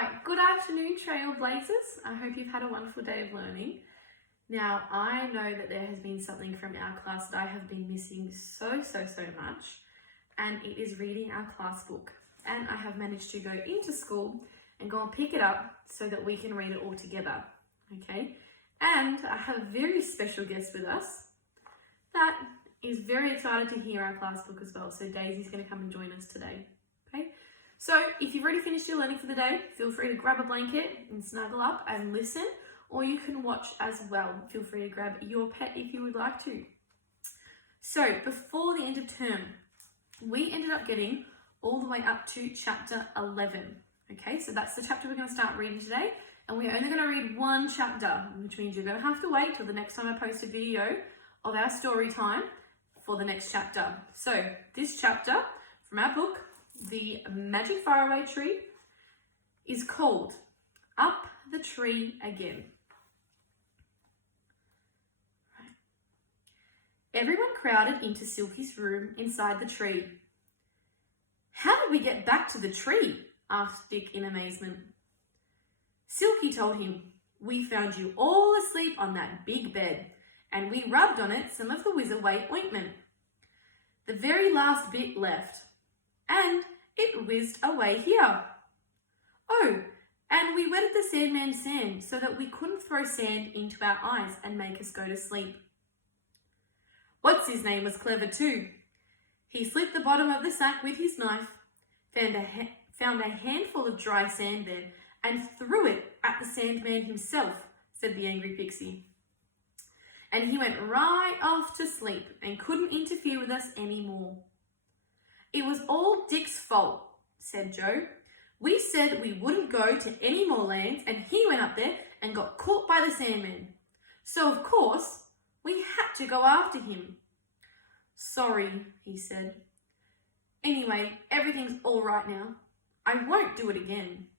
Right, good afternoon, Trailblazers. I hope you've had a wonderful day of learning. Now, I know that there has been something from our class that I have been missing so much, and it is reading our class book. And I have managed to go into school and go and pick it up so that we can read it all together, okay? And I have a very special guest with us that is very excited to hear our class book as well. So Daisy's going to come and join us today, okay? So if you've already finished your learning for the day, feel free to grab a blanket and snuggle up and listen, or you can watch as well. Feel free to grab your pet if you would like to. So before the end of term, we ended up getting all the way up to chapter 11. Okay, so that's the chapter we're going to start reading today, and we're only going to read one chapter, which means you're going to have to wait till the next time I post a video of our story time for the next chapter. So this chapter from our book, The Magic Faraway Tree, is called Up the Tree Again. Everyone crowded into Silky's room inside the tree. "How did we get back to the tree?" asked Dick in amazement. Silky told him, "We found you all asleep on that big bed, and we rubbed on it some of the Whizzaway ointment. The very last bit left, and it whizzed away here. Oh, and we wetted the Sandman's sand so that we couldn't throw sand into our eyes and make us go to sleep. What's his name was clever too. He slit the bottom of the sack with his knife, found a handful of dry sand there, and threw it at the Sandman himself," said the angry pixie. "And he went right off to sleep and couldn't interfere with us anymore." "It was all Dick's fault," said Joe. "We said we wouldn't go to any more lands, and he went up there and got caught by the Sandman. So, of course, we had to go after him." "Sorry," he said. "Anyway, everything's all right now. I won't do it again."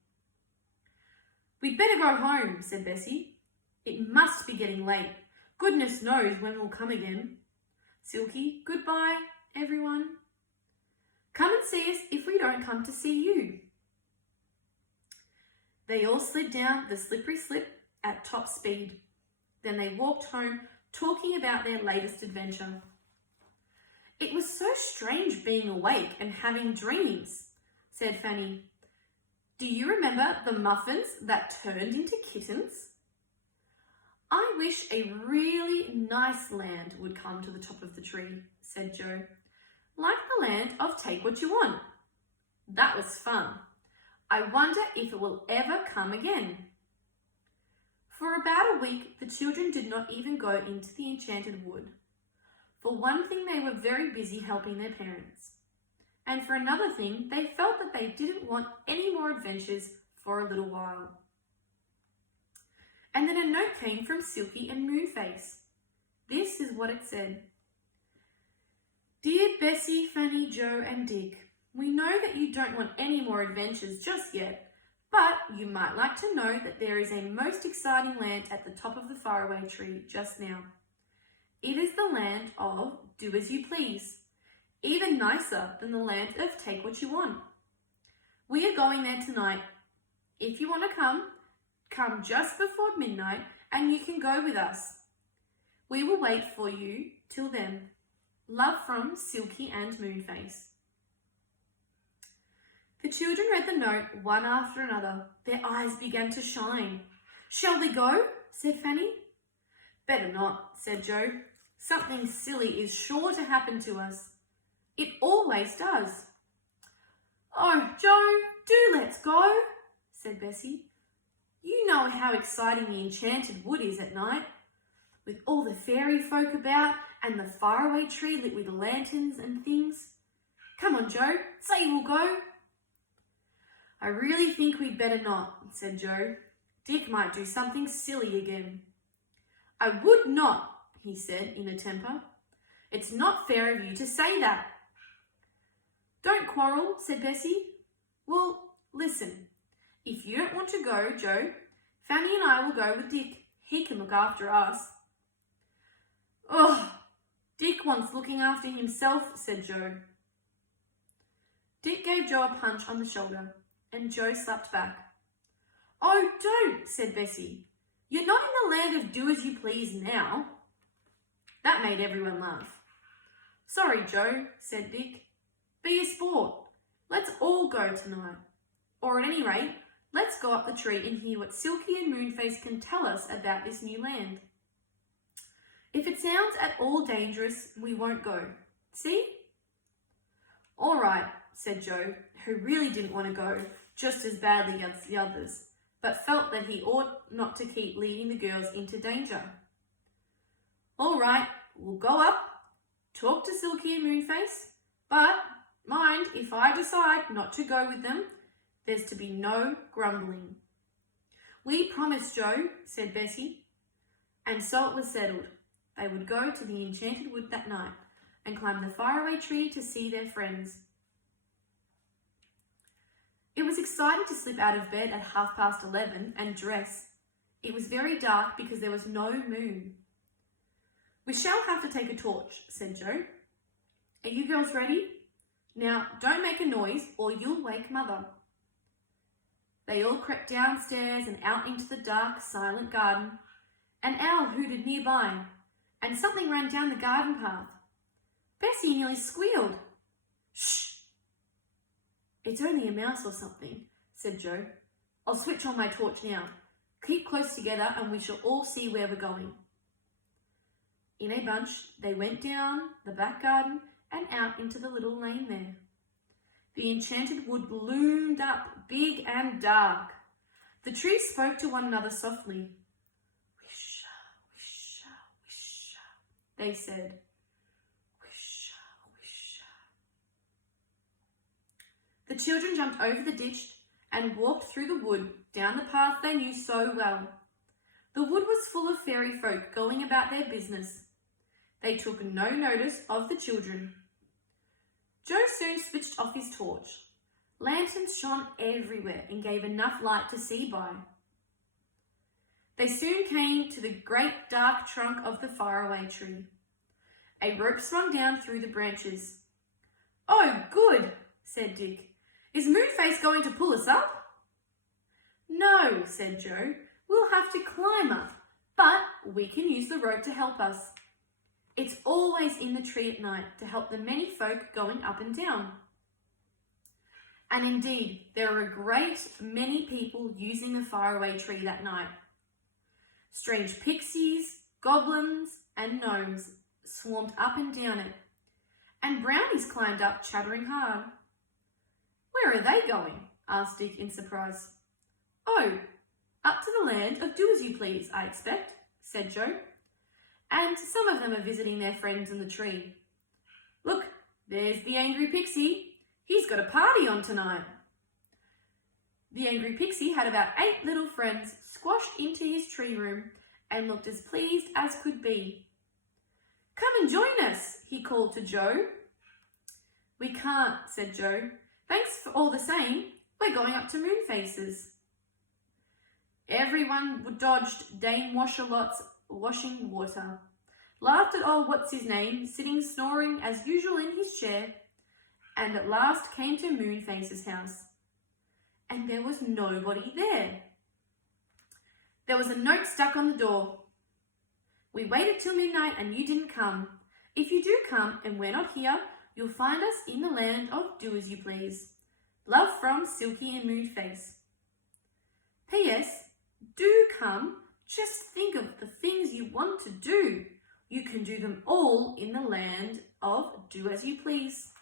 "We'd better go home," said Bessie. "It must be getting late. Goodness knows when we'll come again. Silky, goodbye, everyone. Come and see us if we don't come to see you." They all slid down the slippery slip at top speed. Then they walked home, talking about their latest adventure. "It was so strange being awake and having dreams," said Fanny. "Do you remember the muffins that turned into kittens?" "I wish a really nice land would come to the top of the tree," said Joe. "Like the land of Take What You Want. That was fun. I wonder if it will ever come again." For about a week, the children did not even go into the enchanted wood. For one thing, they were very busy helping their parents. And for another thing, they felt that they didn't want any more adventures for a little while. And then a note came from Silky and Moonface. This is what it said. "Dear Bessie, Fanny, Joe and Dick, we know that you don't want any more adventures just yet, but you might like to know that there is a most exciting land at the top of the faraway tree just now. It is the land of Do As You Please, even nicer than the land of Take What You Want. We are going there tonight. If you want to come just before midnight and you can go with us. We will wait for you till then. Love from Silky and Moonface." The children read the note one after another. Their eyes began to shine. "Shall we go?" said Fanny. "Better not," said Joe. "Something silly is sure to happen to us. It always does." "Oh, Joe, do let's go," said Bessie. "You know how exciting the enchanted wood is at night, with all the fairy folk about and the faraway tree lit with lanterns and things. Come on, Joe, say we'll go." "I really think we'd better not," said Joe. "Dick might do something silly again." "I would not," he said in a temper. "It's not fair of you to say that." "Don't quarrel," said Bessie. "Well, listen. If you don't want to go, Joe, Fanny and I will go with Dick. He can look after us." "Ugh, Dick wants looking after himself," said Joe. Dick gave Joe a punch on the shoulder, and Joe slapped back. "Oh, don't," said Bessie. "You're not in the land of do-as-you-please now." That made everyone laugh. "Sorry, Joe," said Dick. "Be a sport. Let's all go tonight. Or at any rate, let's go up the tree and hear what Silky and Moonface can tell us about this new land. If it sounds at all dangerous, we won't go. See?" "All right," said Joe, who really didn't want to go just as badly as the others, but felt that he ought not to keep leading the girls into danger. "All right, we'll go up, talk to Silky and Moonface, but mind, if I decide not to go with them, there's to be no grumbling." "We promise, Joe," said Bessie. And so it was settled. They would go to the Enchanted Wood that night and climb the faraway tree to see their friends. It was exciting to slip out of bed at 11:30 and dress. It was very dark because there was no moon. "We shall have to take a torch," said Joe. "Are you girls ready? Now, don't make a noise or you'll wake Mother." They all crept downstairs and out into the dark, silent garden. An owl hooted nearby, and something ran down the garden path. Bessie nearly squealed. "Shh! It's only a mouse or something," said Joe. "I'll switch on my torch now. Keep close together and we shall all see where we're going." In a bunch, they went down the back garden and out into the little lane there. The Enchanted Wood loomed up, big and dark. The trees spoke to one another softly. "Wisha, wisha, wisha," they said. "Wisha, wisha." The children jumped over the ditch and walked through the wood, down the path they knew so well. The wood was full of fairy folk going about their business. They took no notice of the children. Joe soon switched off his torch. Lanterns shone everywhere and gave enough light to see by. They soon came to the great dark trunk of the faraway tree. A rope swung down through the branches. "Oh, good," said Dick. "Is Moonface going to pull us up?" "No," said Joe. "We'll have to climb up, but we can use the rope to help us. It's always in the tree at night to help the many folk going up and down." And indeed, there were a great many people using the faraway tree that night. Strange pixies, goblins, and gnomes swarmed up and down it, and brownies climbed up, chattering hard. "Where are they going?" asked Dick in surprise. "Oh, up to the land of do-as-you-please, I expect," said Joe. "And some of them are visiting their friends in the tree. Look, there's the angry pixie. He's got a party on tonight." The angry pixie had about 8 little friends squashed into his tree room and looked as pleased as could be. "Come and join us," he called to Joe. "We can't," said Joe. "Thanks for all the same. We're going up to Moonface's." Everyone dodged Dame Washalot's washing water, laughed at old what's-his-name sitting snoring as usual in his chair, and at last came to Moonface's house. And there was nobody there. There was a note stuck on the door. "We waited till midnight and you didn't come. If you do come and we're not here, you'll find us in the land of do-as-you-please. Love from Silky and Moonface. P.S. Do come. Just think of the things you want to do. You can do them all in the land of do-as-you-please."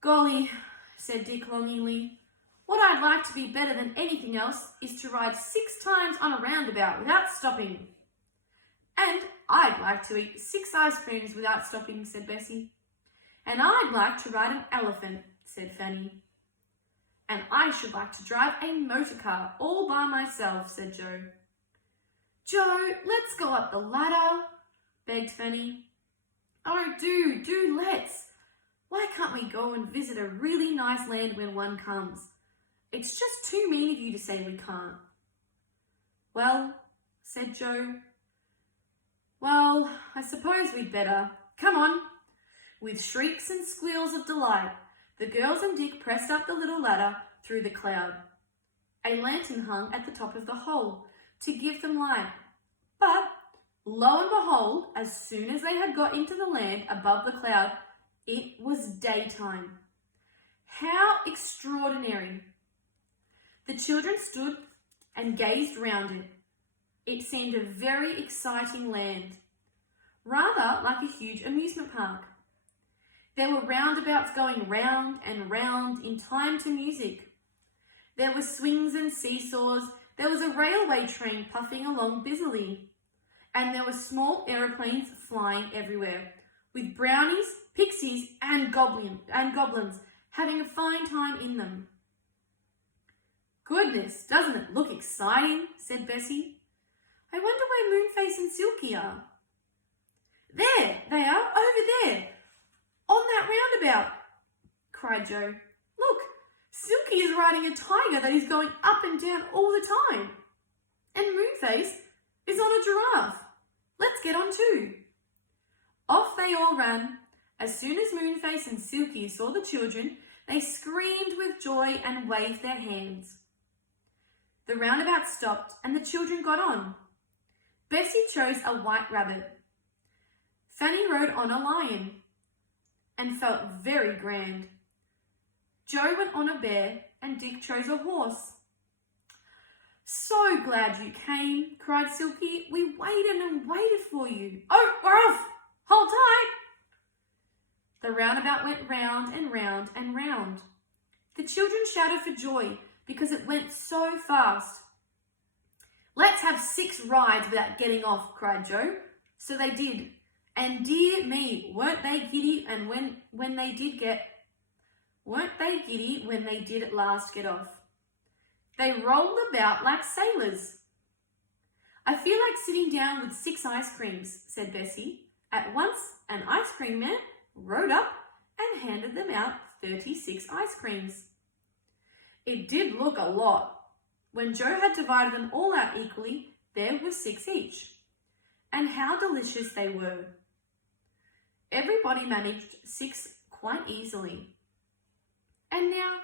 "Golly," said Dick longingly, "what I'd like to be better than anything else is to ride 6 times on a roundabout without stopping." "And I'd like to eat 6 ice creams without stopping," said Bessie. "And I'd like to ride an elephant," said Fanny. "And I should like to drive a motor car all by myself," said Joe. "Joe, let's go up the ladder," begged Fanny. "Oh, do, let's. Why can't we go and visit a really nice land when one comes? It's just too mean of you to say we can't." "Well," said Joe, "well, I suppose we'd better. Come on." With shrieks and squeals of delight, the girls and Dick pressed up the little ladder through the cloud. A lantern hung at the top of the hole to give them light. But, lo and behold, as soon as they had got into the land above the cloud, it was daytime. How extraordinary! The children stood and gazed round it. It seemed a very exciting land, rather like a huge amusement park. There were roundabouts going round and round in time to music. There were swings and seesaws. There was a railway train puffing along busily. And there were small aeroplanes flying everywhere, with brownies, pixies, and goblins having a fine time in them. "Goodness, doesn't it look exciting?" said Bessie. "I wonder where Moonface and Silky are." "There they are, over there, on that roundabout," cried Joe. "Look, Silky is riding a tiger that is going up and down all the time. And Moonface is on a giraffe. Let's get on too." Off they all ran. As soon as Moonface and Silky saw the children, they screamed with joy and waved their hands. The roundabout stopped and the children got on. Bessie chose a white rabbit. Fanny rode on a lion and felt very grand. Joe went on a bear and Dick chose a horse. "So glad you came," cried Silky. "We waited and waited for you." "Oh, we're off! Hold tight!" The roundabout went round and round and round. The children shouted for joy because it went so fast. "Let's have 6 rides without getting off," cried Joe. So they did. And dear me, weren't they giddy when they did at last get off. They rolled about like sailors. "I feel like sitting down with 6 ice creams," said Bessie. At once, an ice cream man rode up and handed them out 36 ice creams. It did look a lot. When Joe had divided them all out equally, there were 6 each. And how delicious they were. Everybody managed 6 quite easily. "And now,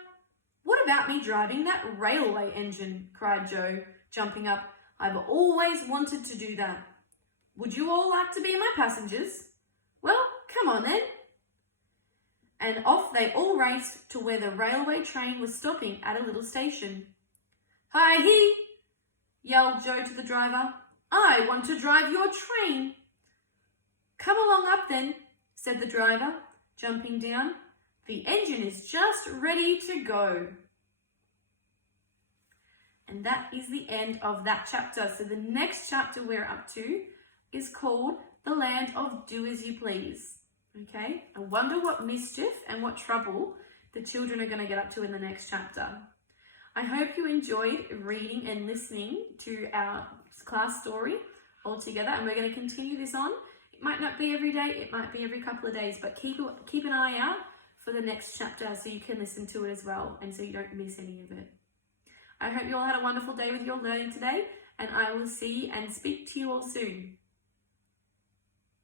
what about me driving that railway engine?" cried Joe, jumping up. "I've always wanted to do that. Would you all like to be my passengers? Well, come on then." And off they all raced to where the railway train was stopping at a little station. "Hi-hee!" yelled Joe to the driver. "I want to drive your train." "Come along up then," said the driver, jumping down. "The engine is just ready to go." And that is the end of that chapter. So the next chapter we're up to is called The Land of Do As You Please. Okay, I wonder what mischief and what trouble the children are going to get up to in the next chapter. I hope you enjoyed reading and listening to our class story all together, and we're going to continue this on. It might not be every day, it might be every couple of days, but keep an eye out for the next chapter so you can listen to it as well and so you don't miss any of it. I hope you all had a wonderful day with your learning today, and I will see and speak to you all soon.